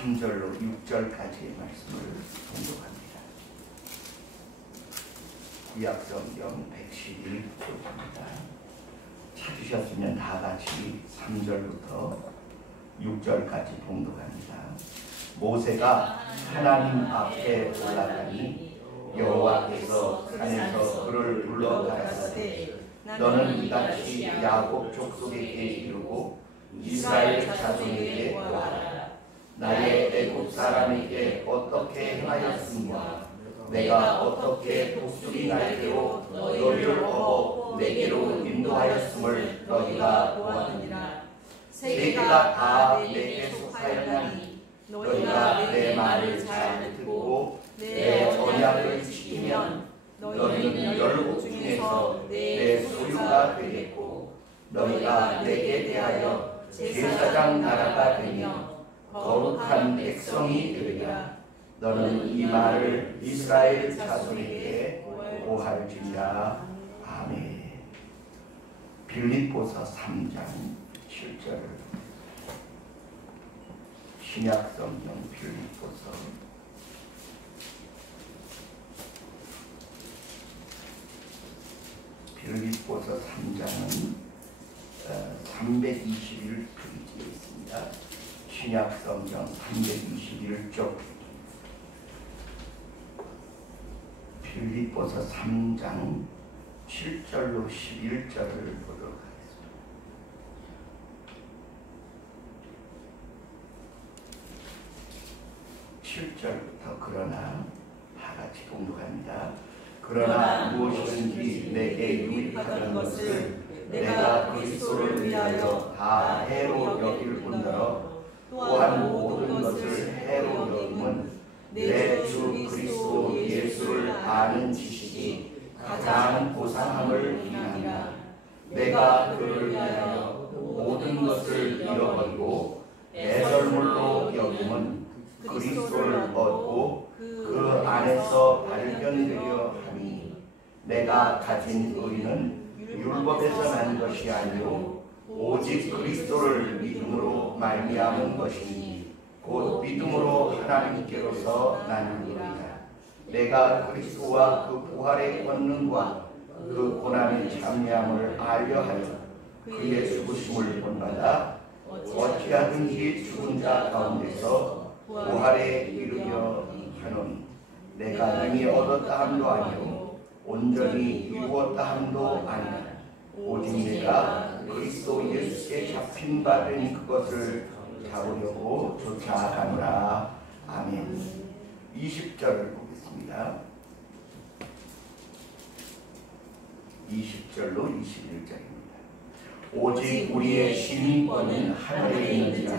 3절로 6절까지의 말씀을 봉독합니다. 구약성경 111쪽입니다. 찾으셨으면 다 같이 3절부터 6절까지 봉독합니다. 모세가 하나님 앞에 올라가니 여호와께서 산에서 그를 불러 가라사대 너는 이같이 야곱 족속에게 이르고 이스라엘 자손에게 고하라. 나의 애굽 사람에게 어떻게 행하였으며 내가 어떻게 독수리 날개로 너희를 업어 내게로 인도하였음을 너희가 보았느니라. 세계가 다 내게 속하였나니 너희가 내 말을 잘 듣고 내 언약을 지키면 너희는 열국 중에서 내 소유가 되겠고 너희가 내게 대하여 제사장 나라가 되며 거룩한 백성이 되리라. 너는 이 말을 이스라엘 자손에게 고할지니라. 아멘. 빌립보서 3장 7절. 신약성경 빌립보서 3장은 321페이지에 있습니다. 신약성경 321쪽. 빌립보서 3장 7절로 11절을 보도록 하겠습니다. 7절부터 그러나 다같이 봉독합니다. 그러나 무엇이든지 내게 유익하던 것을 내가 그리스도를 위하여 다 해로 여길 뿐더러 또한 모든 것을 해로 여김은 내 주 그리스도 예수를 아는 지식이 가장 고상함을 인함이라. 내가 그를 위하여 모든 것을 잃어버리고 애설물로 여김은 그리스도를 얻고 그 안에서 발견되려 하니 내가 가진 의는 율법에서 난 것이 아니요 오직 그리스도를 믿음으로 말미암은 것이니 곧 믿음으로 하나님께로서 나누리라. 내가 그리스도와 그 부활의 권능과 그 고난의 참여함을 알려 하여 그의 죽으심을 본받아 어찌하든지 죽은 자 가운데서 부활에 이르려 하노니 내가 이미 얻었다 함도 아니요 온전히 이루었다 함도 아니라 오직 내가 그리스도 예수께 잡힌 바 된 그것을 잡으려고 쫓아가노라. 아멘. 20절을 보겠습니다. 20절로 21절입니다. 오직 우리의 시민권은 하늘에 있는지라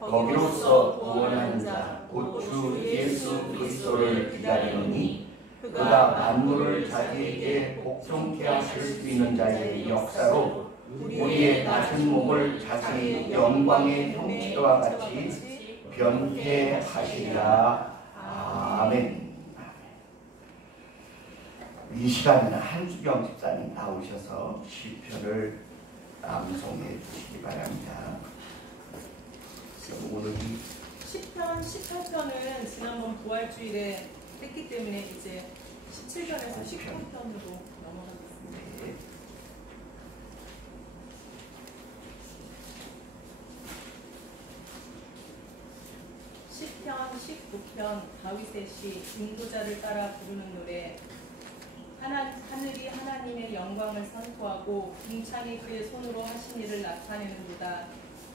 거기로서 구원하는 자 곧 주 예수 그리스도를 기다리노니 그가 만물을 자기에게 복종케 하실 수 있는 자의 역사로 우리의 낮은 몸을 자기 영광의 형체와 같이 변케 하시리라. 아멘. 이 시간에는 한수경 집사님 나오셔서 시편을 암송해 주시기 바랍니다. 오늘 이 시편 18편은 지난번 부활주일에 했기 때문에 이제 17편에서 19편으로 넘어가겠습니다. 네. 시편 19편 다윗의 시 인도자를 따라 부르는 노래. 하늘이 하나님의 영광을 선포하고 궁창이 그의 손으로 하신 일을 나타내는도다.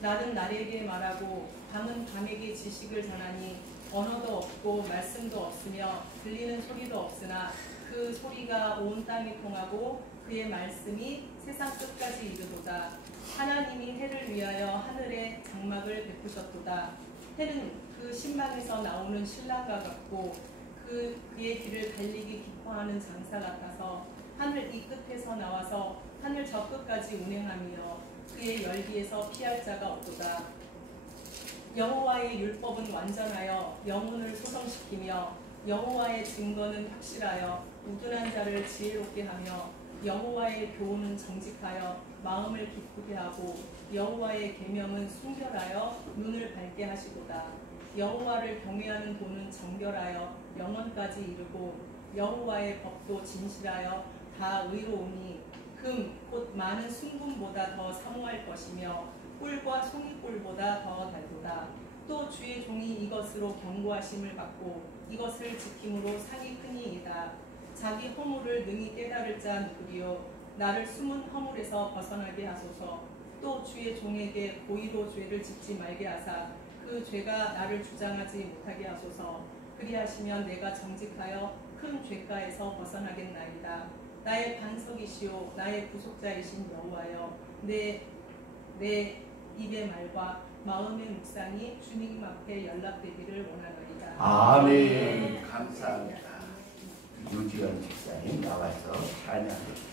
날은 날에게 말하고 밤은 밤에게 지식을 전하니 언어도 없고 말씀도 없으며 들리는 소리도 없으나 그 소리가 온 땅에 통하고 그의 말씀이 세상 끝까지 이르도다. 하나님이 해를 위하여 하늘에 장막을 베푸셨도다. 해는 그 신망에서 나오는 신랑과 같고 그의 길을 달리기 기뻐하는 장사 같아서 하늘 이 끝에서 나와서 하늘 저 끝까지 운행하며 그의 열기에서 피할 자가 없도다. 여호와의 율법은 완전하여 영혼을 소성시키며 여호와의 증거는 확실하여 우둔한 자를 지혜롭게 하며 여호와의 교훈은 정직하여 마음을 기쁘게 하고 여호와의 계명은 순결하여 눈을 밝게 하시도다. 여호와를 경외하는 도는 정결하여 영원까지 이르고 여호와의 법도 진실하여 다 의로우니 금 곧 많은 순금보다 더 사모할 것이며 꿀과 송이꿀보다 더 달도다. 또 주의 종이 이것으로 경고하심을 받고 이것을 지킴으로 상이 크니이다. 자기 허물을 능히 깨달을 자 누구리요. 나를 숨은 허물에서 벗어나게 하소서. 또 주의 종에게 고의로 죄를 짓지 말게 하사 그 죄가 나를 주장하지 못하게 하소서. 그리하시면 내가 정직하여 큰 죄가에서 벗어나겠나이다. 나의 반석이시오 나의 구속자이신 여호와여, 내 입의 말과 마음의 묵상이 주님 앞에 연락되기를 원하노이다. 아멘. 감사합니다. 유지연 집사님 나와서 찬양해 주시오.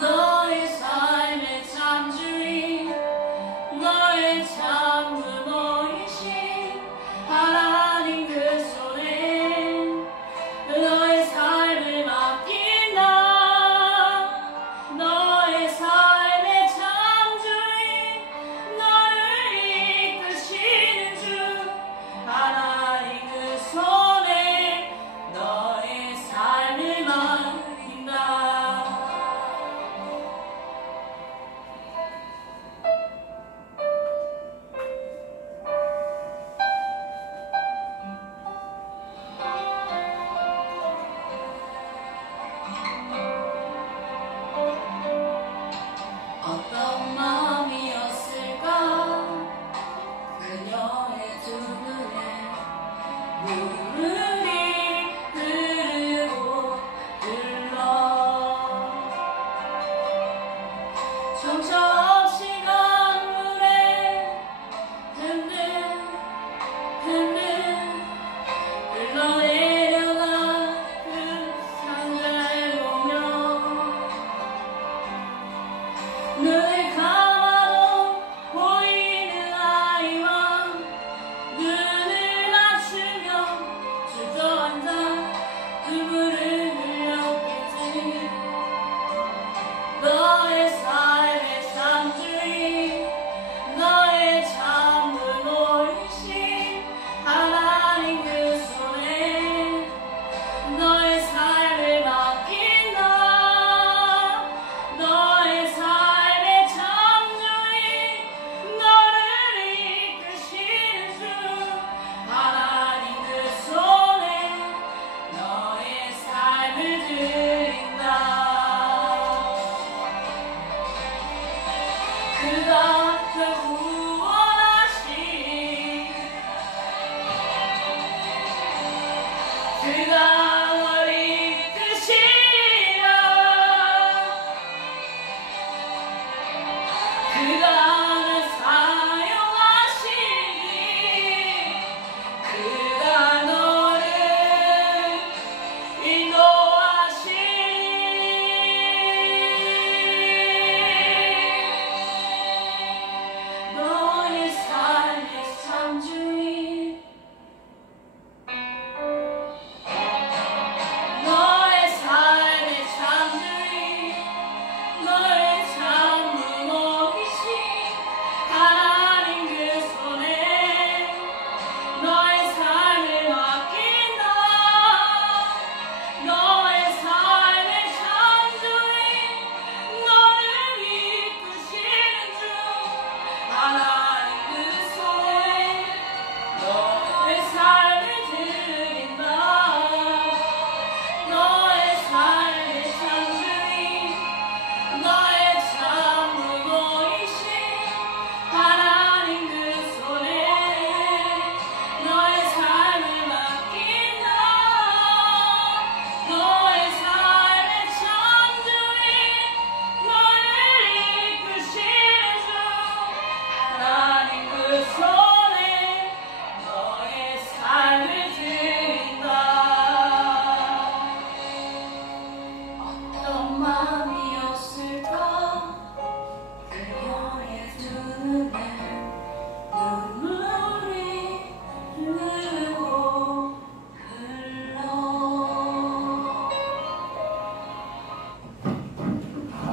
너의 삶의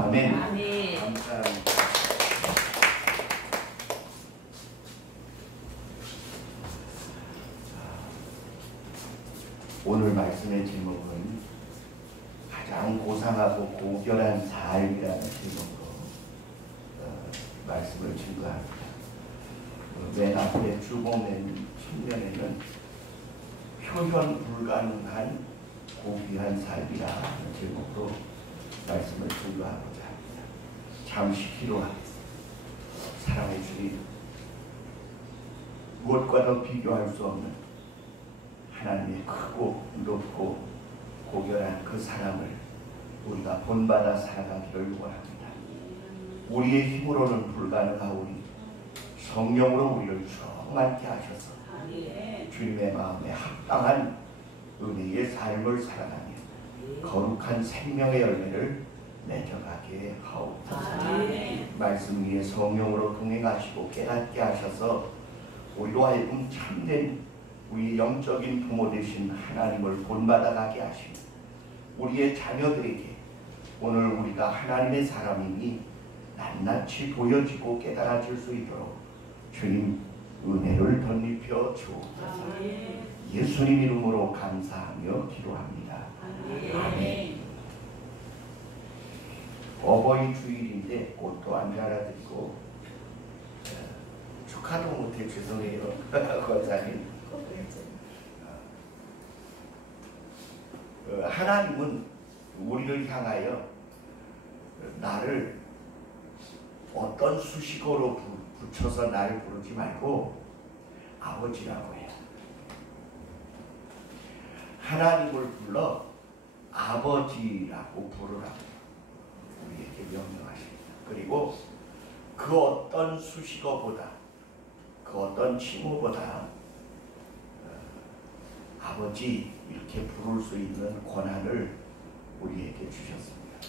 아멘. 아멘. 감사합니다. 오늘 말씀의 제목은 가장 고상하고 고결한 삶이라는 제목으로 말씀을 증거합니다. 맨 앞에 주보맨 측면에는 표현 불가능한 고귀한 삶이라는 제목으로 말씀을 증거하고자 합니다. 잠시 기도하겠습니다. 사랑의 주님, 무엇과도 비교할 수 없는 하나님의 크고 높고 고결한 그 사랑을 우리가 본받아 살아가기를 원합니다. 우리의 힘으로는 불가능하오니 성령으로 우리를 충만케 하셔서 주님의 마음에 합당한 은혜의 삶을 살아가며 거룩한 생명의 열매를 맺어가게 하옵소서. 말씀 위에 성령으로 동행하시고 깨닫게 하셔서 우리로 하여금 참된 우리 영적인 부모 되신 하나님을 본받아가게 하시고 우리의 자녀들에게 오늘 우리가 하나님의 사람이니 낱낱이 보여지고 깨달아질 수 있도록 주님 은혜를 덧입혀 주옵소서. 예수님 이름으로 감사하며 기도합니다. 아멘. 어버이 주일인데 꽃도 안 자라드리고 축하도 못해 죄송해요. 권사님. 하나님은 우리를 향하여 나를 어떤 수식어로 붙여서 나를 부르지 말고 아버지라고 해요. 하나님을 불러 아버지라고 부르라고 우리에게 명령하십니다. 그리고 그 어떤 수식어보다 그 어떤 칭호보다 아버지 이렇게 부를 수 있는 권한을 우리에게 주셨습니다.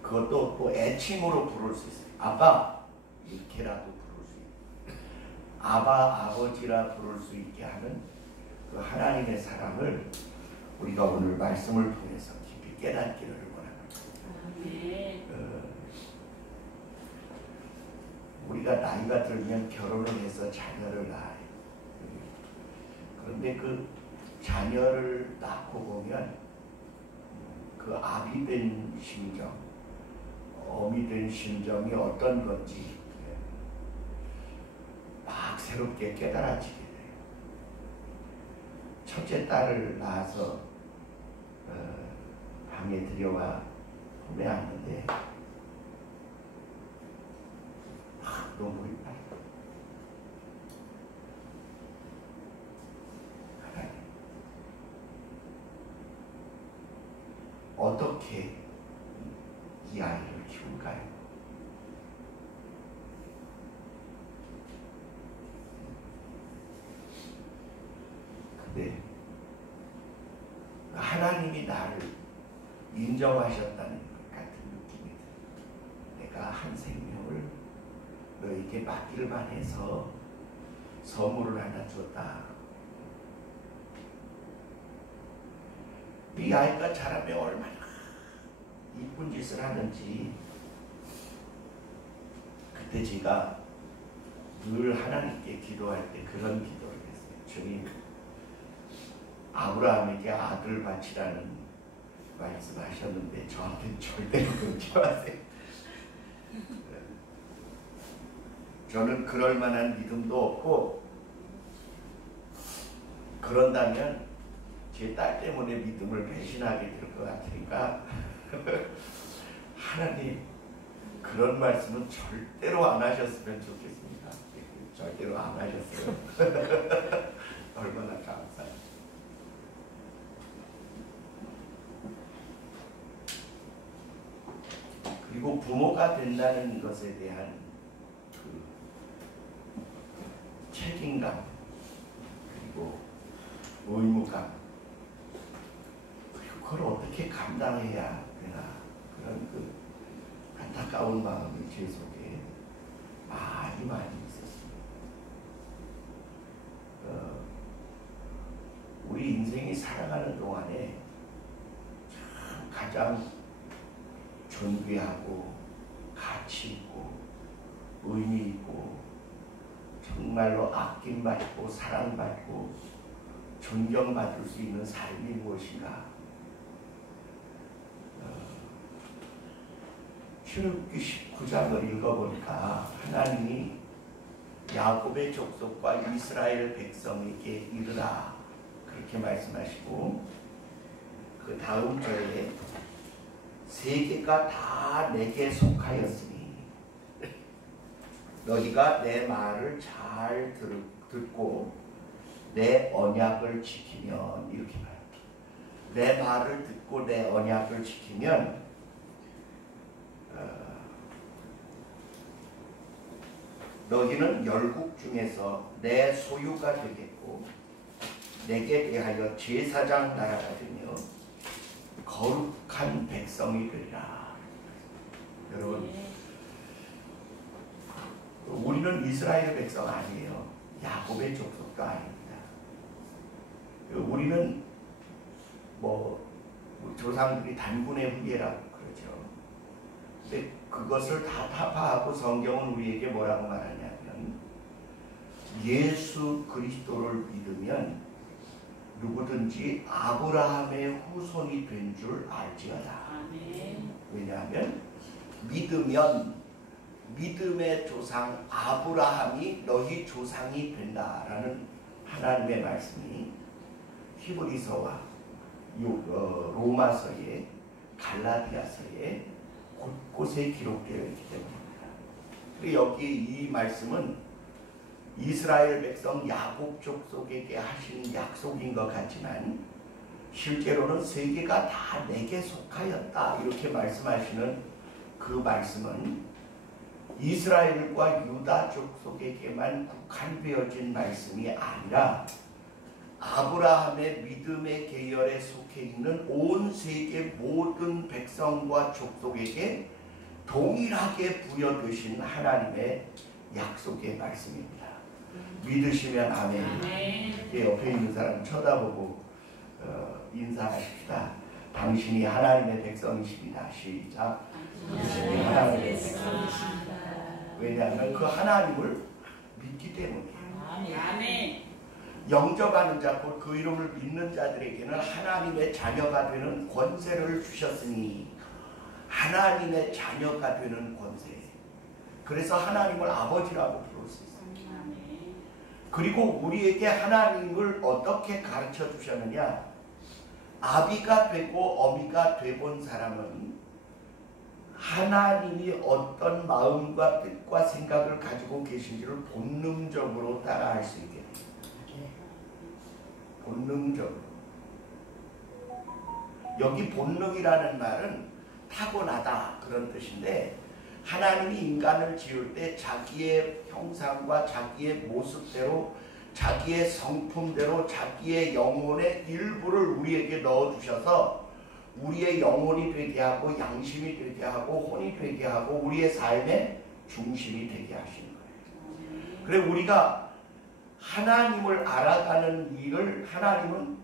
그것도 또 애칭으로 부를 수 있어요. 아빠 이렇게라도 부를 수 있고 아바 아버지라 부를 수 있게 하는 그 하나님의 사랑을 우리가 오늘 말씀을 통해서 깊이 깨닫기를 원합니다. 우리가 나이가 들면 결혼을 해서 자녀를 낳아요. 그런데 그 자녀를 낳고 보면 그 아비 된 심정, 어미 된 심정이 어떤 건지 막 새롭게 깨달아지게 돼요. 첫째 딸을 낳아서 방에 들여와 품에 안는데 너무 이뻐요. 하나님, 어떻게 이 아이를 키울까요? 근데 하나님이 나를 인정하셨다는 것 같은 느낌이 들어요. 내가 한 생명을 너에게 맡길만 해서 선물을 하나 줬다. 이 아이가 자라면 얼마나 이쁜 짓을 하든지 그때 제가 늘 하나님께 기도할 때 그런 기도를 했어요. 주님, 아브라함에게 아들 바치라는 말씀하셨는데 저한테 절대로 그러지 마세요. 저는 그럴 만한 믿음도 없고, 그런다면 제 딸 때문에 믿음을 배신하게 될 것 같으니까 하나님, 그런 말씀은 절대로 안 하셨으면 좋겠습니다. 절대로 안 하셨어요. 얼마나 감사해요. 그리고 부모가 된다는 것에 대한 그 책임감, 그리고 의무감, 그리고 그걸 어떻게 감당해야 되나, 그런 그 안타까운 마음이 제 속에 많이 있었습니다. 우리 인생이 살아가는 동안에 참 가장 존귀하고 가치 있고 의미 있고 정말로 아낌받고 사랑받고 존경받을 수 있는 삶이 무엇인가? 출애굽기 19장을 읽어보니까 하나님이 야곱의 족속과 이스라엘 백성에게 이르라 그렇게 말씀하시고, 그 다음 절에 세계가 다 내게 속하였으니 너희가 내 말을 잘 듣고 내 언약을 지키면, 이렇게 말합니다. 내 말을 듣고 내 언약을 지키면 너희는 열국 중에서 내 소유가 되겠고 내게 대하여 제사장 나라가 되며 거룩한 백성이 되리라. 여러분, 우리는 이스라엘 백성 아니에요. 야곱의 족속도 아닙니다. 우리는 조상들이 단군의 후예라고 그러죠. 근데 그것을 다 타파하고 성경은 우리에게 뭐라고 말하냐면, 예수 그리스도를 믿으면 누구든지 아브라함의 후손이 된 줄 알지어다. 왜냐하면 믿으면 믿음의 조상 아브라함이 너희 조상이 된다라는 하나님의 말씀이 히브리서와 로마서에 갈라디아서에 곳곳에 기록되어 있기 때문입니다. 그리고 여기 이 말씀은 이스라엘 백성 야곱 족속에게 하신 약속인 것 같지만 실제로는 세계가 다 내게 속하였다 이렇게 말씀하시는 그 말씀은 이스라엘과 유다 족속에게만 국한되어진 말씀이 아니라 아브라함의 믿음의 계열에 속해 있는 온 세계 모든 백성과 족속에게 동일하게 부여되신 하나님의 약속의 말씀입니다. 믿으시면 아멘. 옆에 있는 사람 쳐다보고 인사하십시다. 당신이 하나님의 백성이십니다. 시작. 당신이 하나님의 백성이십니다. 왜냐하면 그 하나님을 믿기 때문이에요. 아멘. 영접하는 자, 곧 그 이름을 믿는 자들에게는 하나님의 자녀가 되는 권세를 주셨으니, 하나님의 자녀가 되는 권세. 그래서 하나님을 아버지라고 부를 수 있습니다. 그리고 우리에게 하나님을 어떻게 가르쳐 주셨느냐? 아비가 되고 어미가 되본 사람은 하나님이 어떤 마음과 뜻과 생각을 가지고 계신지를 본능적으로 따라할 수 있게 됩니다. 본능적으로. 여기 본능이라는 말은 타고나다 그런 뜻인데, 하나님이 인간을 지을 때 자기의 형상과 자기의 모습대로 자기의 성품대로 자기의 영혼의 일부를 우리에게 넣어주셔서 우리의 영혼이 되게 하고 양심이 되게 하고 혼이 되게 하고 우리의 삶의 중심이 되게 하시는 거예요. 그래 우리가 하나님을 알아가는 일을 하나님은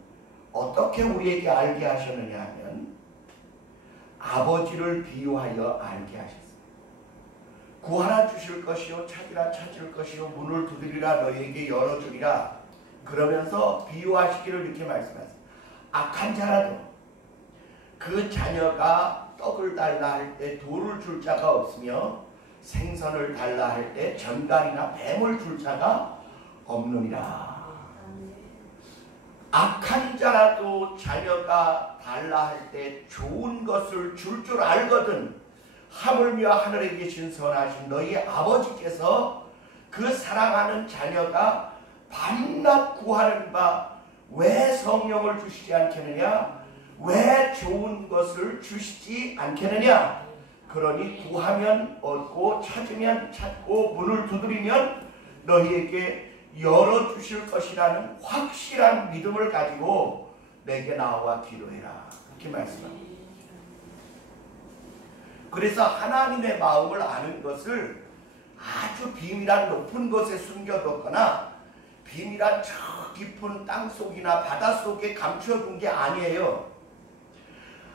어떻게 우리에게 알게 하셨느냐 하면, 아버지를 비유하여 알게 하셨습니다. 구하라 주실 것이요 찾으라 찾을 것이요 문을 두드리라 너희에게 열어주리라. 그러면서 비유하시기를 이렇게 말씀하세요. 악한 자라도 그 자녀가 떡을 달라 할 때 돌을 줄 자가 없으며 생선을 달라 할 때 전갈이나 뱀을 줄 자가 없느니라. 악한 자라도 자녀가 달라 할 때 좋은 것을 줄 줄 알거든 하물며 하늘에 계신 선하신 너희 아버지께서 그 사랑하는 자녀가 밤낮 구하는 바 왜 성령을 주시지 않겠느냐? 왜 좋은 것을 주시지 않겠느냐? 그러니 구하면 얻고 찾으면 찾고 문을 두드리면 너희에게 열어주실 것이라는 확실한 믿음을 가지고 내게 나와 기도해라. 그렇게 말씀합니다. 그래서 하나님의 마음을 아는 것을 아주 비밀한 높은 곳에 숨겨뒀거나 비밀한 저 깊은 땅속이나 바닷속에 감춰둔 게 아니에요.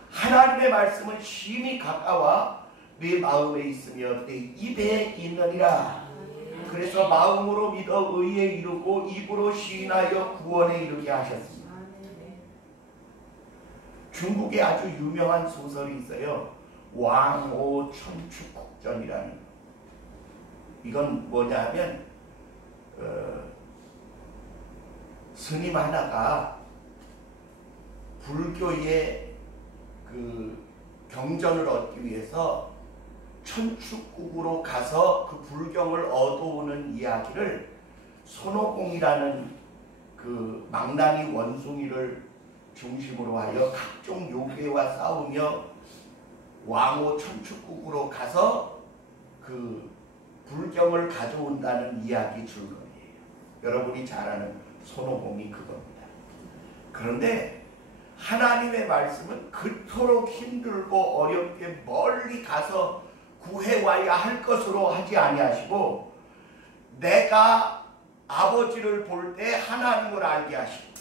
하나님의 말씀은 심히 가까워 네 마음에 있으며 네 입에 있느니라. 그래서 마음으로 믿어 의에 이르고 입으로 시인하여 구원에 이르게 하셨습니다. 중국에 아주 유명한 소설이 있어요. 왕오 천축국전이라는. 이건 뭐냐 하면 스님 하나가 불교의 그 경전을 얻기 위해서 천축국으로 가서 그 불경을 얻어오는 이야기를 손오공이라는 그 망나니 원숭이를 중심으로 하여 각종 요괴와 싸우며 왕호 천축국으로 가서 그 불경을 가져온다는 이야기 줄거리예요. 여러분이 잘 아는 손오공이 그겁니다. 그런데 하나님의 말씀은 그토록 힘들고 어렵게 멀리 가서 구해와야 할 것으로 하지 아니하시고 내가 아버지를 볼 때 하나님을 알게 하시고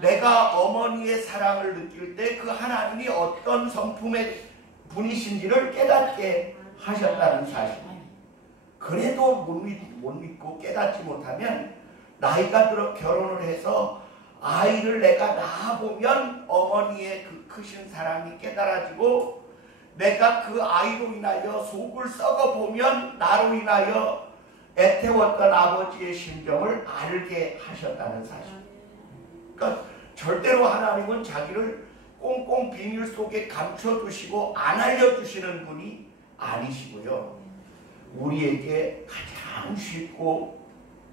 내가 어머니의 사랑을 느낄 때 그 하나님이 어떤 성품의 분이신지를 깨닫게 하셨다는 사실입니다. 그래도 못 믿고 깨닫지 못하면 나이가 들어 결혼을 해서 아이를 내가 낳아보면 어머니의 그 크신 사랑이 깨달아지고 내가 그 아이로 인하여 속을 썩어보면 나로 인하여 애태웠던 아버지의 심정을 알게 하셨다는 사실. 그러니까 절대로 하나님은 자기를 꽁꽁 비밀 속에 감춰두시고 안 알려주시는 분이 아니시고요. 우리에게 가장 쉽고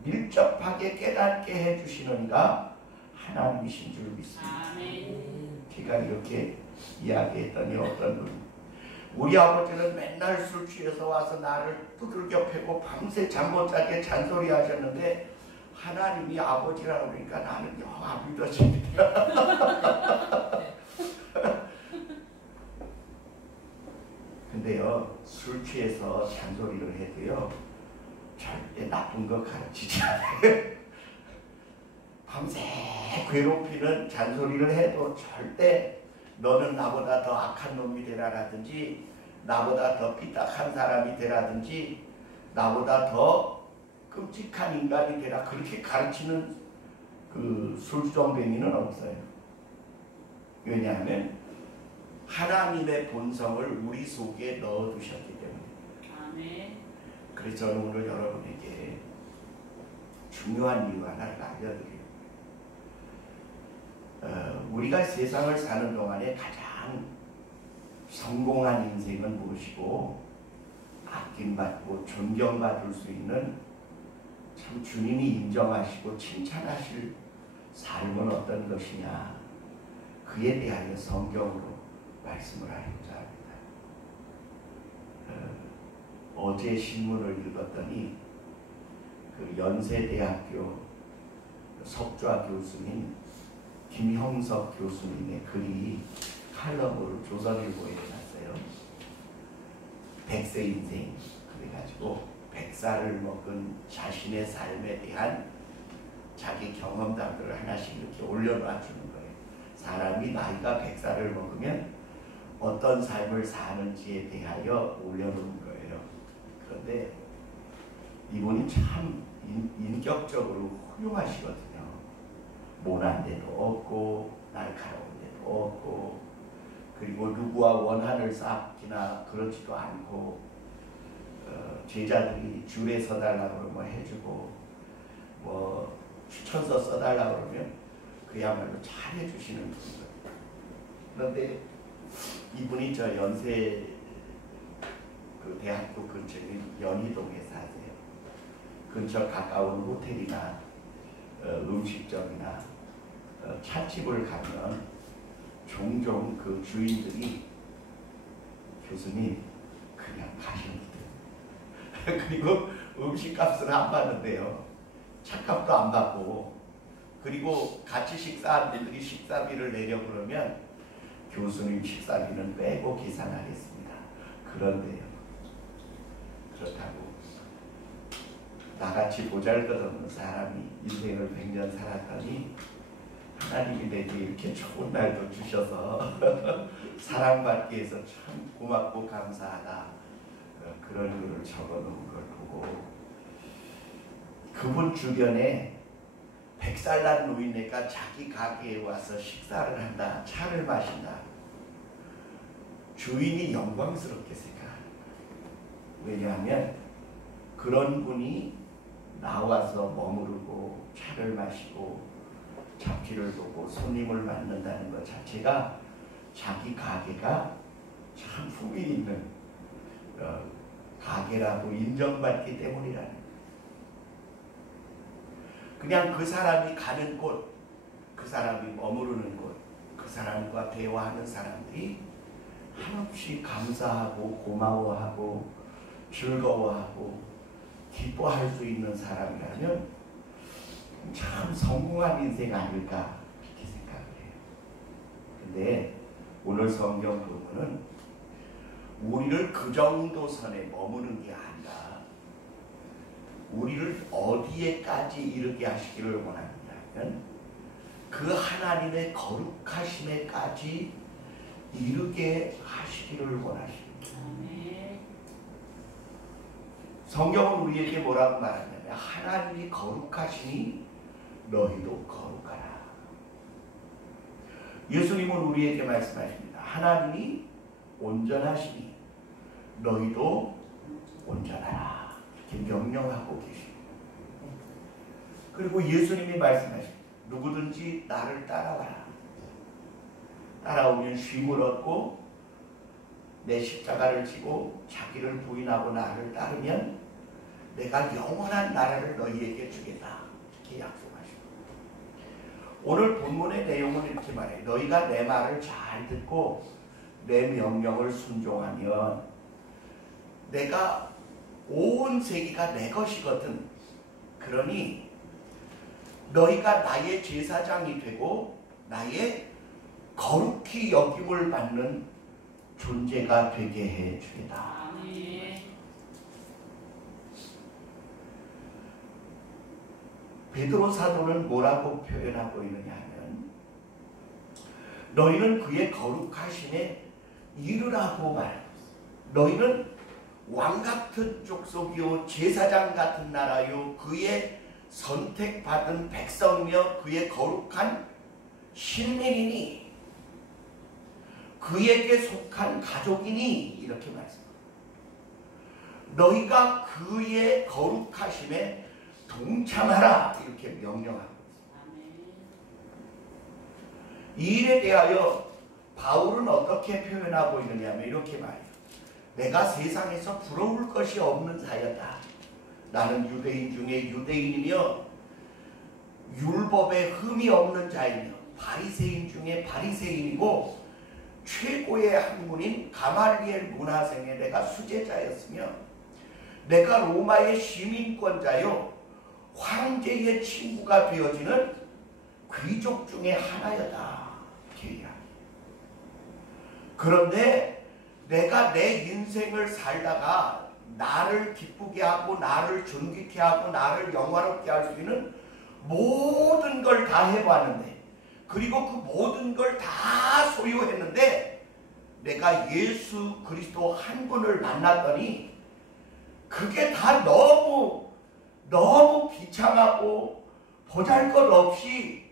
밀접하게 깨닫게 해주시는 이가 하나님이신 줄 믿습니다. 제가 이렇게 이야기했더니 어떤 분, 우리 아버지는 맨날 술 취해서 와서 나를 두들겨 패고 밤새 잠 못 자게 잔소리 하셨는데 하나님이 아버지라고 그러니까 나는 영 안 믿어집니다. 근데요, 술 취해서 잔소리를 해도요 절대 나쁜 거 가르치지 않아요. 밤새 괴롭히는 잔소리를 해도 절대 너는 나보다 더 악한 놈이 되라라든지 나보다 더 삐딱한 사람이 되라든지 나보다 더 끔찍한 인간이 되라 그렇게 가르치는 그 술정뱅이는 없어요. 왜냐하면 하나님의 본성을 우리 속에 넣어두셨기 때문에. 그래서 저는 오늘 여러분에게 중요한 이유 하나를 알려드려요. 우리가 세상을 사는 동안에 가장 성공한 인생은 무엇이고 아낌받고 존경받을 수 있는 참 주님이 인정하시고 칭찬하실 삶은 어떤 것이냐, 그에 대하여 성경으로 말씀을 하고자 합니다. 어제 신문을 읽었더니 그 연세대학교 석좌 교수님 김형석 교수님의 글이 칼럼으로 조선일보에 났어요. 100세 인생, 그래가지고 100살을 먹은 자신의 삶에 대한 자기 경험담들을 하나씩 이렇게 올려놔 주는 거예요. 사람이 나이가 100살을 먹으면 어떤 삶을 사는지에 대하여 올려놓은 거예요. 그런데 이분이 참 인격적으로 훌륭하시거든요. 모난 데도 없고 날카로운 데도 없고, 그리고 누구와 원한을 쌓기나 그렇지도 않고, 제자들이 줄에 서달라고 그러면 해주고, 뭐 추천서 써달라고 그러면 그야말로 잘 해주시는 분이거든요. 그런데 이분이 저 연세 그 대학교 근처인 연희동에 사세요. 근처 가까운 호텔이나 음식점이나 찻집을 가면 종종 그 주인들이 교수님 그냥 가십니다. 그리고 음식값을 안 받는데요. 차값도 안 받고, 그리고 같이 식사한 분들이 식사비를 내려 그러면 교수님 식사비는 빼고 계산하겠습니다. 그런데요, 그렇다고 나같이 보잘것없는 사람이 인생을 100년 살았더니 하나님이 내게 이렇게 좋은 날도 주셔서 사랑받기 위해서 참 고맙고 감사하다, 그런 글을 적어놓은 걸 보고, 그분 주변에 100살 난 노인네가 자기 가게에 와서 식사를 한다, 차를 마신다, 주인이 영광스럽게 생각합니다. 왜냐하면 그런 분이 나와서 머무르고 차를 마시고 잡기를 보고 손님을 만난다는 것 자체가 자기 가게가 참 품위 있는 가게라고 인정받기 때문이라는 거예요. 그냥 그 사람이 가는 곳, 그 사람이 머무르는 곳, 그 사람과 대화하는 사람들이 한없이 감사하고 고마워하고 즐거워하고 기뻐할 수 있는 사람이라면 참 성공한 인생 아닐까, 이렇게 생각을 해요. 근데 오늘 성경 부분은 우리를 그 정도 선에 머무는 게 아니라 우리를 어디에까지 이르게 하시기를 원하느냐면 그 하나님의 거룩하심에까지 이르게 하시기를 원하십니다. 성경은 우리에게 뭐라고 말하냐면 하나님이 거룩하시니 너희도 거룩하라. 예수님은 우리에게 말씀하십니다. 하나님이 온전하시니 너희도 온전하라, 이렇게 명령하고 계십니다. 그리고 예수님이 말씀하십니다. 누구든지 나를 따라와라. 따라오면 쉼을 얻고 내 십자가를 지고 자기를 부인하고 나를 따르면 내가 영원한 나라를 너희에게 주겠다, 이렇게 약속하십니다. 오늘 본문의 내용은 이렇게 말해요. 너희가 내 말을 잘 듣고 내 명령을 순종하면 내가 온 세계가 내 것이거든. 그러니 너희가 나의 제사장이 되고 나의 거룩히 여김을 받는 존재가 되게 해 주겠다. 베드로 사도는 뭐라고 표현하고 있느냐 하면 너희는 그의 거룩하심에 이르라고 말하고 있습니다. 너희는 왕같은 족속이요 제사장 같은 나라요 그의 선택받은 백성이며 그의 거룩한 신민이니 그에게 속한 가족이니, 이렇게 말씀합니다. 너희가 그의 거룩하심에 동참하라, 이렇게 명령하고 있습니다. 이 일에 대하여 바울은 어떻게 표현하고 있느냐면 이렇게 말해요. 내가 세상에서 부러울 것이 없는 자였다. 나는 유대인 중에 유대인이며 율법에 흠이 없는 자이며 바리새인 중에 바리새인이고 최고의 학문인 가말리엘 문하생에 내가 수제자였으며 내가 로마의 시민권자요 황제의 친구가 되어지는 귀족 중에 하나였다. 그런데 내가 내 인생을 살다가 나를 기쁘게 하고 나를 존귀케 하고 나를 영화롭게 할 수 있는 모든 걸 다 해봤는데, 그리고 그 모든 걸 다 소유했는데 내가 예수 그리스도 한 분을 만났더니 그게 다 너무 비참하고 보잘것없이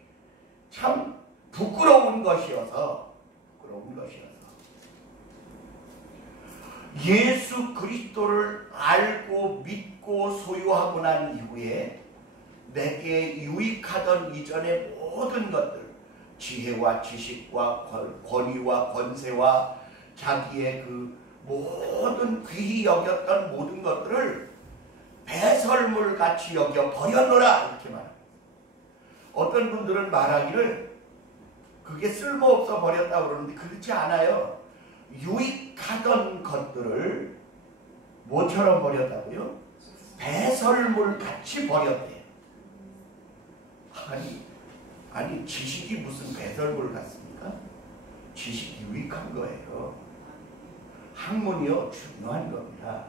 참 부끄러운 것이어서 예수 그리스도를 알고 믿고 소유하고 난 이후에 내게 유익하던 이전의 모든 것들, 지혜와 지식과 권위와 권세와 자기의 그 모든 귀히 여겼던 모든 것들을 배설물같이 여겨 버렸노라, 이렇게 말합니다. 어떤 분들은 말하기를 그게 쓸모없어 버렸다고 그러는데 그렇지 않아요. 유익하던 것들을 뭐처럼 버렸다고요? 배설물같이 버렸대요. 아니 지식이 무슨 배설물 같습니까? 지식이 유익한 거예요. 학문이요, 중요한 겁니다.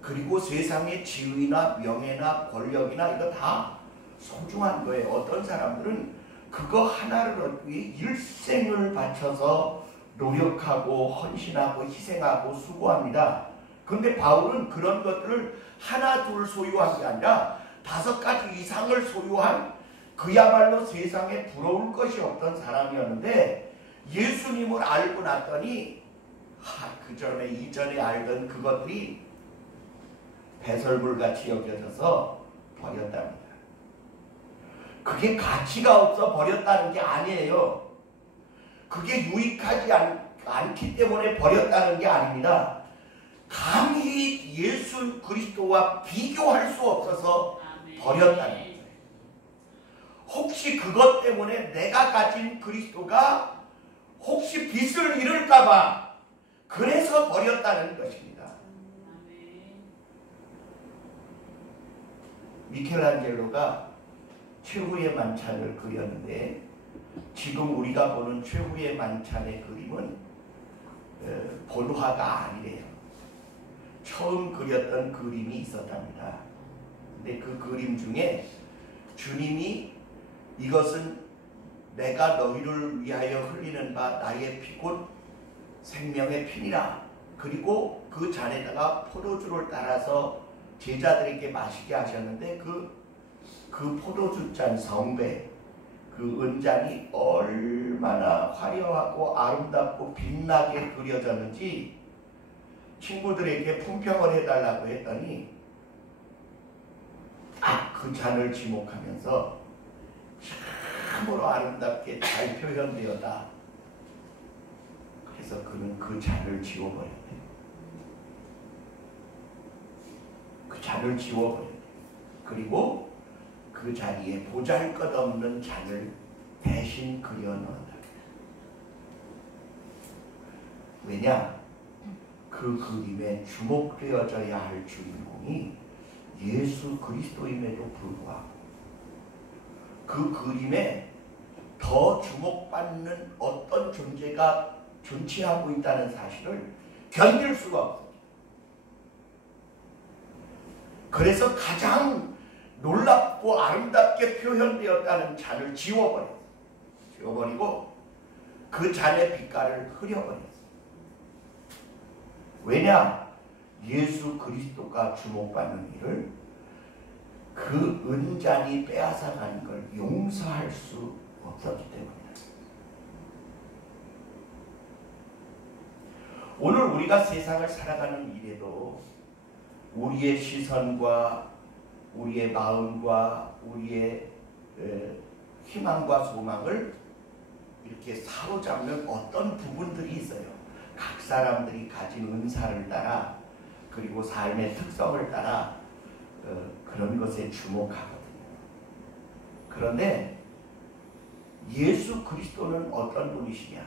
그리고 세상의 지위나 명예나 권력이나 이거 다 소중한 거예요. 어떤 사람들은 그거 하나를 얻기 위해 일생을 바쳐서 노력하고 헌신하고 희생하고 수고합니다. 그런데 바울은 그런 것들을 하나 둘 소유한 게 아니라 5가지 이상을 소유한 그야말로 세상에 부러울 것이 없던 사람이었는데 예수님을 알고 났더니 이전에 알던 그것들이 배설물같이 여겨져서 버렸답니다. 그게 가치가 없어 버렸다는 게 아니에요. 그게 유익하지 않기 때문에 버렸다는 게 아닙니다. 감히 예수 그리스도와 비교할 수 없어서 버렸다는 거예요. 혹시 그것 때문에 내가 가진 그리스도가 혹시 빛을 잃을까봐 그래서 버렸다는 것입니다. 미켈란젤로가 최후의 만찬을 그렸는데 지금 우리가 보는 최후의 만찬의 그림은 본화가 아니래요. 처음 그렸던 그림이 있었답니다. 근데 그 그림 중에 주님이 이것은 내가 너희를 위하여 흘리는 바 나의 피곧 생명의 피니라. 그리고 그 잔에다가 포도주를 따라서 제자들에게 마시게 하셨는데 그 포도주 잔 성배, 그 은잔이 얼마나 화려하고 아름답고 빛나게 그려졌는지 친구들에게 품평을 해달라고 했더니 딱 그 잔을 지목하면서 참으로 아름답게 잘 표현되었다. 그래서 그는 그 잔을 지워버렸대요. 그 잔을 지워버렸대요. 그리고 그 자리에 보잘것없는 잔을 대신 그려넣었다. 왜냐? 그 그림에 주목되어져야 할 주인공이 예수 그리스도임에도 불구하고 그 그림에 더 주목받는 어떤 존재가 존치하고 있다는 사실을 견딜 수가 없습니다. 그래서 가장 놀랍고 아름답게 표현되었다는 잔을 지워버리고 그 잔의 빛깔을 흐려버렸어요. 왜냐? 예수 그리스도가 주목받는 일을 그 은잔이 빼앗아가는 걸 용서할 수 없었기 때문이다. 오늘 우리가 세상을 살아가는 일에도 우리의 시선과 우리의 마음과 우리의 희망과 소망을 이렇게 사로잡는 어떤 부분들이 있어요. 각 사람들이 가진 은사를 따라 그리고 삶의 특성을 따라 그런 것에 주목하거든요. 그런데 예수 그리스도는 어떤 분이시냐?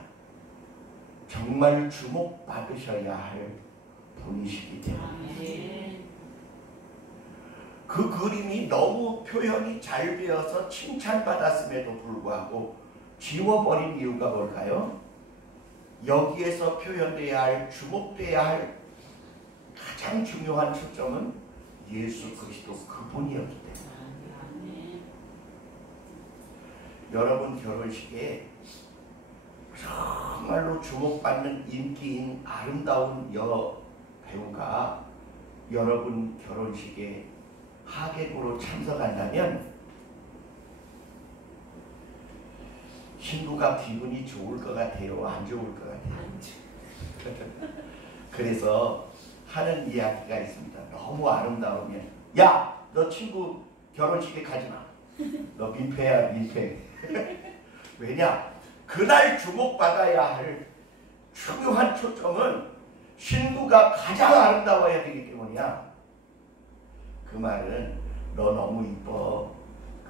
정말 주목받으셔야 할 분이시기 때문에 그 그림이 너무 표현이 잘 되어서 칭찬받았음에도 불구하고 지워버린 이유가 뭘까요? 여기에서 표현돼야 할, 주목돼야 할 가장 중요한 초점은 예수 그리스도 그분이었기 때문에. 여러분 결혼식에 정말로 주목받는 인기인 아름다운 배우가 여러분 결혼식에 하객으로 참석한다면 신부가 기분이 좋을 것 같아요? 안 좋을 것 같아요? 그래서 하는 이야기가 있습니다. 너무 아름다우면 야! 너 친구 결혼식에 가지 마. 너 민폐야 민폐. 왜냐? 그날 주목받아야 할 중요한 초점은 신부가 가장 아름다워야 되기 때문이야. 그 말은 너 너무 이뻐.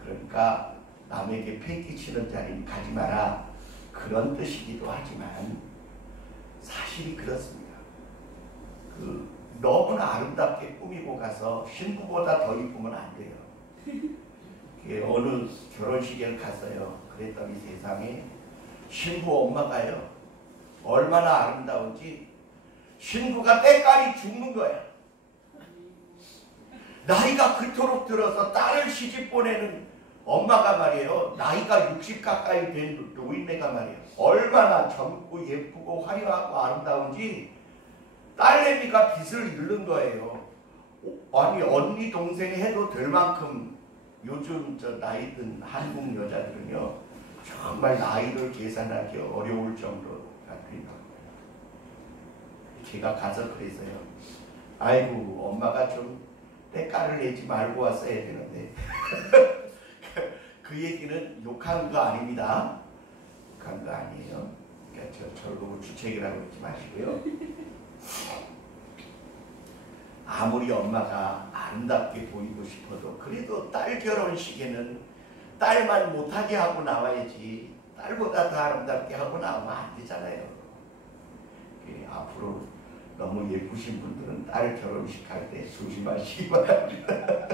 그러니까 남에게 패기치는 자리는 가지 마라. 그런 뜻이기도 하지만 사실이 그렇습니다. 너무나 아름답게 꾸미고 가서 신부보다 더 이쁘면 안 돼요. 어느 결혼식에 갔어요. 그랬더니 세상에 신부 엄마가요 얼마나 아름다운지 신부가 때깔이 죽는 거야. 나이가 그토록 들어서 딸을 시집 보내는 엄마가 말이에요. 나이가 60 가까이 된 노인네가 말이에요. 얼마나 젊고 예쁘고 화려하고 아름다운지 딸내미가 빛을 잃는 거예요. 아니 언니 동생 해도 될 만큼 요즘 나이 든 한국 여자들은요 정말 나이를 계산하기 어려울 정도가 된다. 제가 가서 그랬어요. 아이고 엄마가 좀 때깔을 내지 말고 왔어야 되는데 그 얘기는 욕한 거 아닙니다. 욕한 거 아니에요. 그러니까 저를 보고 주책이라고 하지 마시고요. 아무리 엄마가 아름답게 보이고 싶어도 그래도 딸 결혼식에는 딸만 못하게 하고 나와야지 딸보다 더 아름답게 하고 나오면 안 되잖아요. 앞으로 너무 예쁘신 분들은 딸 결혼식 할 때 조심하시기 바랍니다.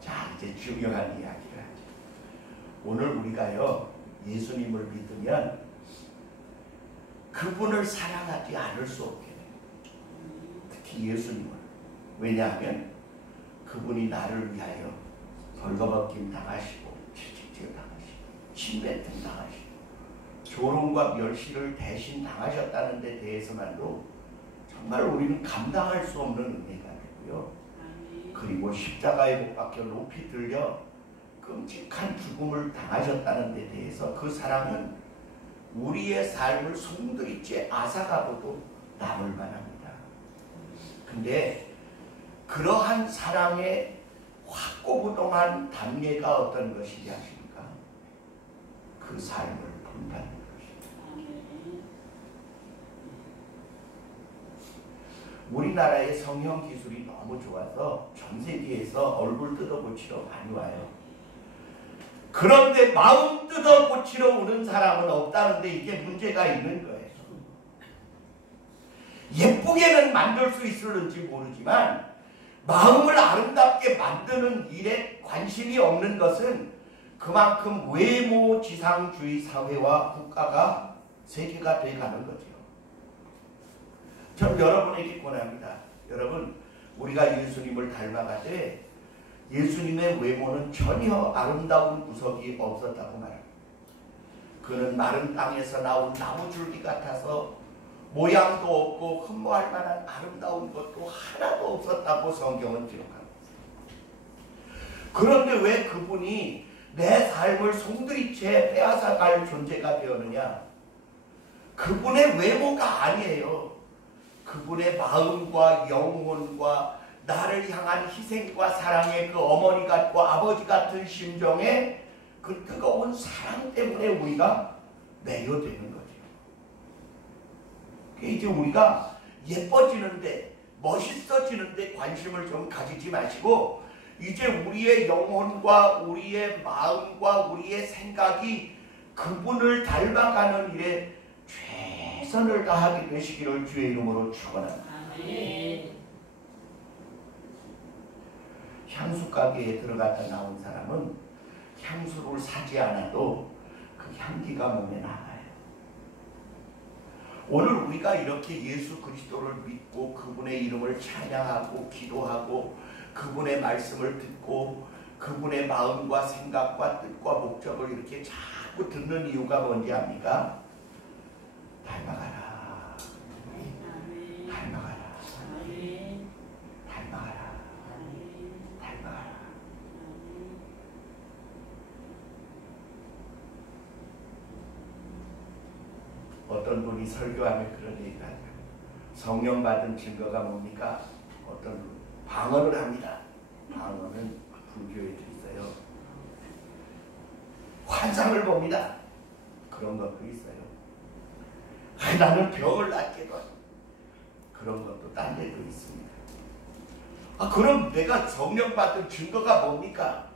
자, 이제 중요한 이야기를 하죠. 오늘 우리가요 예수님을 믿으면 그분을 사랑하지 않을 수 없게 돼요. 특히 예수님을. 왜냐하면 그분이 나를 위하여 벌거벗김 당하시고 채찍질 당하시고 침뱉음 당하시고 조롱과 멸시를 대신 당하셨다는 데 대해서만도 정말 우리는 감당할 수 없는 은혜가 되고요. 그리고 십자가에 못 박혀 높이 들려 끔찍한 죽음을 당하셨다는 데 대해서 그 사랑은 우리의 삶을 송두리째 앗아가고도 남을 만합니다. 근데 그러한 사랑의 확고부동한 단계가 어떤 것이지 아십니까? 그 삶을 본다는 것입니다. 우리나라의 성형 기술이 너무 좋아서 전 세계에서 얼굴 뜯어고치러 많이 와요. 그런데 마음 뜯어고치러 오는 사람은 없다는데 이게 문제가 있는 거예요. 예쁘게는 만들 수 있을는지 모르지만 마음을 아름답게 만드는 일에 관심이 없는 것은 그만큼 외모지상주의 사회와 국가가 세계가 돼가는 거죠. 전 여러분에게 권합니다. 여러분, 우리가 예수님을 닮아가되 예수님의 외모는 전혀 아름다운 구석이 없었다고 말합니다. 그는 마른 땅에서 나온 나무줄기 같아서 모양도 없고 흠모할 만한 아름다운 것도 하나도 없었다고 성경은 기록합니다. 그런데 왜 그분이 내 삶을 송두리째 빼앗아갈 존재가 되었느냐? 그분의 외모가 아니에요. 그분의 마음과 영혼과 나를 향한 희생과 사랑의 그 어머니 같고 아버지 같은 심정에 그 뜨거운 사랑 때문에 우리가 매료되는 거죠. 이제 우리가 예뻐지는데 멋있어지는데 관심을 좀 가지지 마시고 이제 우리의 영혼과 우리의 마음과 우리의 생각이 그분을 닮아가는 일에 최선을 다하게 되시기를 주의 이름으로 축원합니다. 향수 가게에 들어갔다 나온 사람은 향수를 사지 않아도 그 향기가 몸에 남아요. 오늘 우리가 이렇게 예수 그리스도를 믿고 그분의 이름을 찬양하고 기도하고 그분의 말씀을 듣고 그분의 마음과 생각과 뜻과 목적을 이렇게 자꾸 듣는 이유가 뭔지 압니까? 닮아가라. 닮아가라. 닮아가라. 닮아가라. 어떤 분이 설교하면 그런 얘기를 하죠. 성령 받은 증거가 뭡니까? 어떤 분 방언을 합니다. 방언은 불교에도 있어요. 환상을 봅니다. 그런 것도 있어요. 나는 병을 낫게도 그런 것도 딴 데도 있습니다. 그럼 내가 성령 받은 증거가 뭡니까?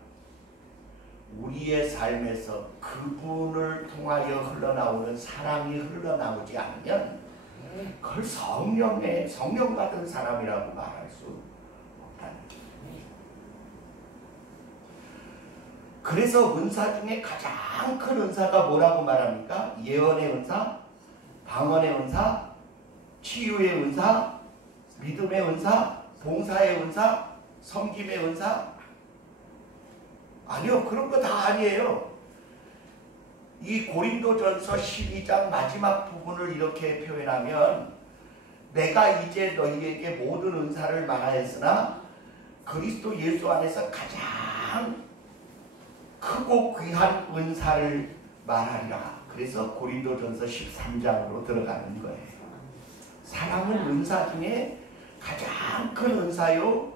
우리의 삶에서 그분을 통하여 흘러나오는 사랑이 흘러나오지 않으면 그걸 성령 받은 사람이라고 말할 수 없다는 거예요. 그래서 은사 중에 가장 큰 은사가 뭐라고 말합니까? 예언의 은사, 방언의 은사, 치유의 은사, 믿음의 은사, 봉사의 은사, 섬김의 은사. 아니요, 그런 거 다 아니에요. 이 고린도전서 12장 마지막 부분을 이렇게 표현하면 내가 이제 너희에게 모든 은사를 말하였으나 그리스도 예수 안에서 가장 크고 귀한 은사를 말하리라. 그래서 고린도전서 13장으로 들어가는 거예요. 사랑은 은사 중에 가장 큰 은사요.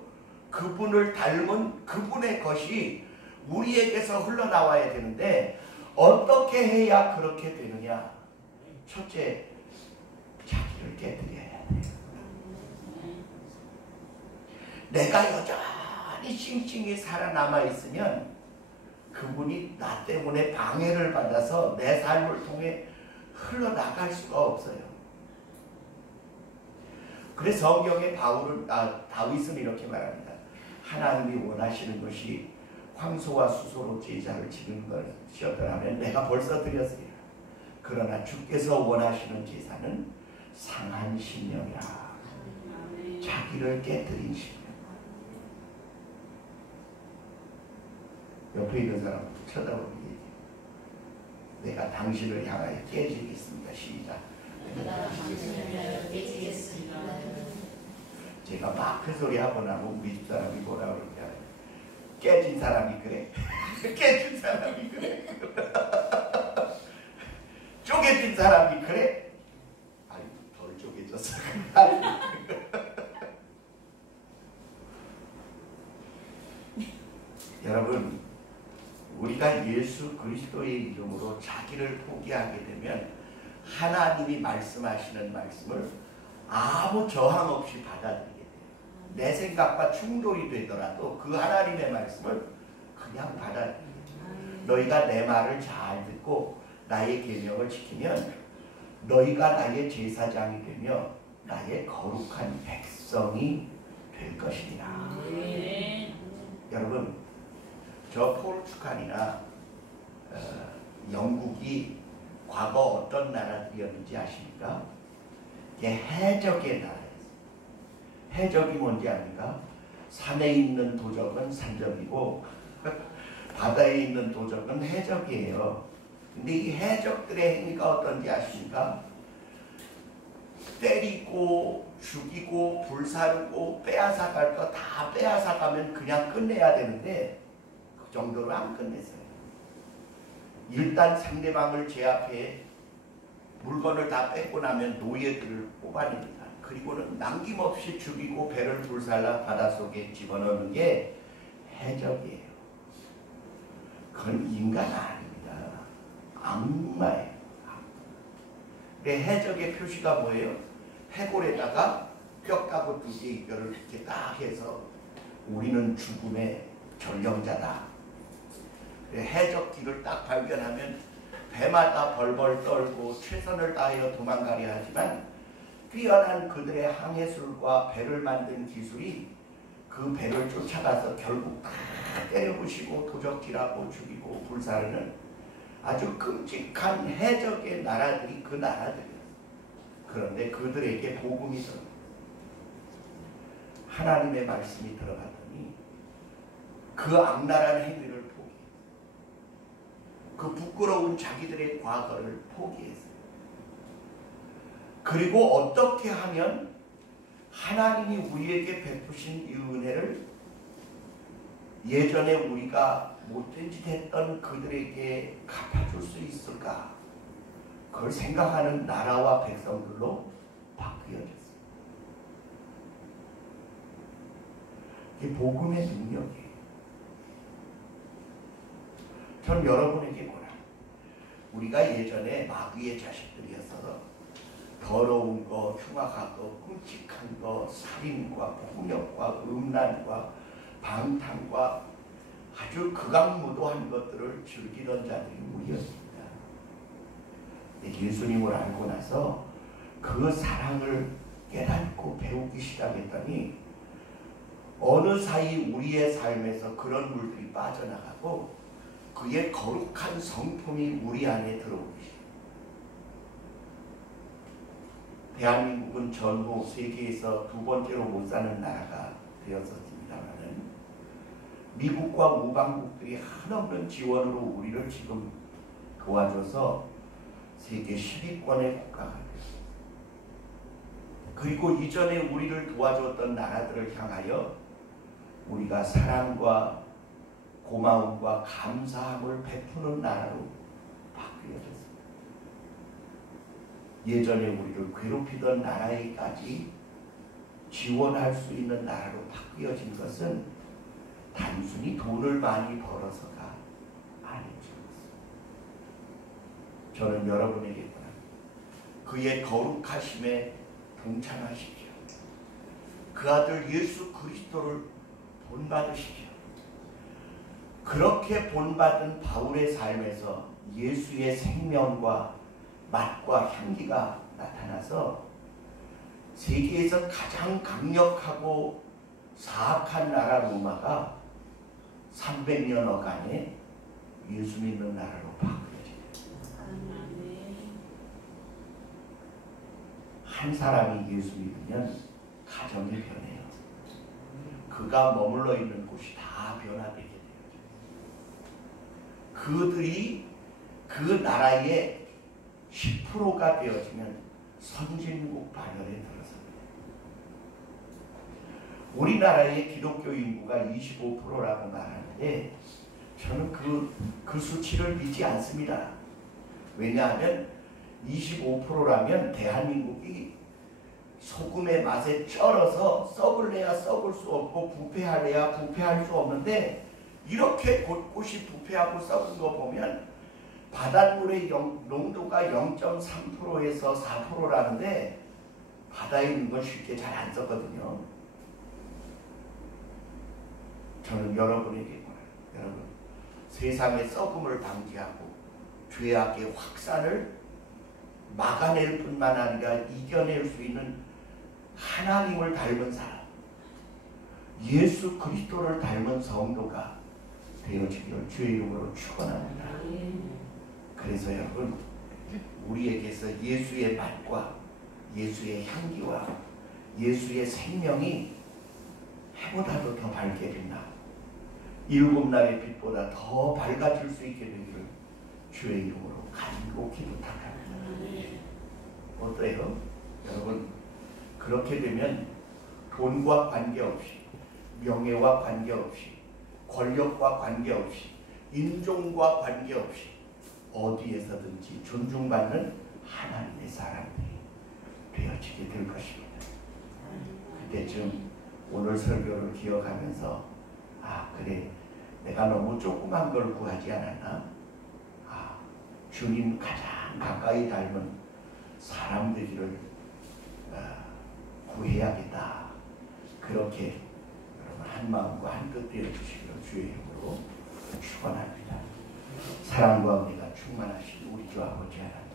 그분을 닮은 그분의 것이 우리에게서 흘러나와야 되는데 어떻게 해야 그렇게 되느냐? 첫째, 자기를 깨뜨려야 돼요. 내가 여전히 싱싱히 살아남아 있으면 그분이 나 때문에 방해를 받아서 내 삶을 통해 흘러나갈 수가 없어요. 그래서 성경에 다윗은 이렇게 말합니다. 하나님이 원하시는 것이 황소와 수소로 제사를 지는 것이었더라면 내가 벌써 드렸으리라. 그러나 주께서 원하시는 제사는 상한 심령이라. 자기를 깨뜨린 심령. 옆에 있는 사람 쳐다보고 얘기해. 내가 당신을 향하여 깨지겠습니다. 시작. 제가 막 그 소리 하고 나면 우리 집사람이 뭐라 그러냐. 깨진 사람이 그래. 깨진 사람이 그래. 쪼개진 사람이 그래. 아니 덜 쪼개졌어. 여러분, 우리가 예수 그리스도의 이름으로 자기를 포기하게 되면 하나님이 말씀하시는 말씀을 아무 저항 없이 받아들이게 돼요. 내 생각과 충돌이 되더라도 그 하나님의 말씀을 그냥 받아들여요. 너희가 내 말을 잘 듣고 나의 계명을 지키면 너희가 나의 제사장이 되며 나의 거룩한 백성이 될 것이니라. 여러분, 저 포르투갈이나 영국이 과거 어떤 나라들이었는지 아십니까? 이게 해적의 나라였어요. 해적이 뭔지 아십니까? 산에 있는 도적은 산적이고 바다에 있는 도적은 해적이에요. 근데 이 해적들의 행위가 어떤지 아십니까? 때리고 죽이고 불사르고 빼앗아갈 거 다 빼앗아가면 그냥 끝내야 되는데 그 정도로 안 끝냈어요. 일단 상대방을 제압해 물건을 다 뺏고 나면 노예들을 뽑아냅니다. 그리고는 남김없이 죽이고 배를 불살라 바닷속에 집어넣는 게 해적이에요. 그건 인간 아닙니다. 악마예요. 근데 해적의 표시가 뭐예요? 해골에다가 뼈 따고 두 개 이거를 이렇게 딱 해서 우리는 죽음의 전령자다. 해적기를 딱 발견하면 배마다 벌벌 떨고 최선을 다하여 도망가려 하지만 뛰어난 그들의 항해술과 배를 만든 기술이 그 배를 쫓아가서 결국 다 때려부시고 도적질하고 죽이고 불사르는 아주 끔찍한 해적의 나라들이 그 나라들이에요. 그런데 그들에게 복음이 들어가요. 하나님의 말씀이 들어가더니 그 악랄한 행위를 포기했어요. 그 부끄러운 자기들의 과거를 포기했어요. 그리고 어떻게 하면 하나님이 우리에게 베푸신 이 은혜를 예전에 우리가 못된 짓 했던 그들에게 갚아줄 수 있을까? 그걸 생각하는 나라와 백성들로 바뀌어졌어요. 이게 복음의 능력이에요. 전 여러분에게 뭐라? 우리가 예전에 마귀의 자식들이었어서 더러운 거, 흉악한 거, 끔찍한 거, 살인과 폭력과 음란과 방탕과 아주 극악무도한 것들을 즐기던 자들이 우리였습니다. 예수님을 알고 나서 그 사랑을 깨닫고 배우기 시작했더니 어느 사이 우리의 삶에서 그런 물들이 빠져나가고 그의 거룩한 성품이 우리 안에 들어오기 시작합니다. 대한민국은 전후 세계에서 두 번째로 못 사는 나라가 되었었습니다만은 미국과 우방국들이 한없는 지원으로 우리를 지금 도와줘서 세계 10위권의 국가가 되었습니다. 그리고 이전에 우리를 도와줬던 나라들을 향하여 우리가 사랑과 고마움과 감사함을 베푸는 나라로 바뀌어졌습니다. 예전에 우리를 괴롭히던 나라에까지 지원할 수 있는 나라로 바뀌어진 것은 단순히 돈을 많이 벌어서가 아니죠. 저는 여러분에게 그의 거룩하심에 동참하십시오. 그 아들 예수 그리스도를 본받으십시오. 그렇게 본받은 바울의 삶에서 예수의 생명과 맛과 향기가 나타나서 세계에서 가장 강력하고 사악한 나라 로마가 300년 어간에 예수 믿는 나라로 바뀌어집니다. 한 사람이 예수 믿으면 가정이 변해요. 그가 머물러 있는 곳이 다 변화되게 돼요. 그들이 그 나라의 10%가 되어지면 선진국 반열에 들어섭니다. 우리나라의 기독교 인구가 25%라고 말하는데 저는 그 수치를 믿지 않습니다. 왜냐하면 25%라면 대한민국이 소금의 맛에 쩔어서 썩을래야 썩을 수 없고 부패할래야 부패할 수 없는데 이렇게 곳곳이 부패하고 썩은 거 보면 바닷물의 농도가 0.3%에서 4%라는데 바다에 있는 건 쉽게 잘 안 썩거든요. 저는 여러분에게 여러분 세상의 썩음을 방지하고 죄악의 확산을 막아낼 뿐만 아니라 이겨낼 수 있는 하나님을 닮은 사람, 예수 그리스도를 닮은 성도가 되어지기를 주의 이름으로 축원합니다. 그래서 여러분 우리에게서 예수의 맛과 예수의 향기와 예수의 생명이 해보다도 더 밝게 빛나 일곱 날의 빛보다 더 밝아질 수 있게 되기를 주의 이름으로 간곡히 부탁합니다. 어때요? 여러분 그렇게 되면 돈과 관계없이 명예와 관계없이 권력과 관계없이 인종과 관계없이 어디에서든지 존중받는 하나님의 사람들이 되어지게 될 것입니다. 그때쯤 오늘 설교를 기억하면서 그래 내가 너무 조그만 걸 구하지 않았나? 주님 가장 가까이 닮은 사람 되기를 구해야겠다. 그렇게 여러분 한 마음과 한 뜻 되어 주시기를 주의 이름으로 축원합니다. 사랑과 은혜가 충만하신 우리 주 아버지 하나님.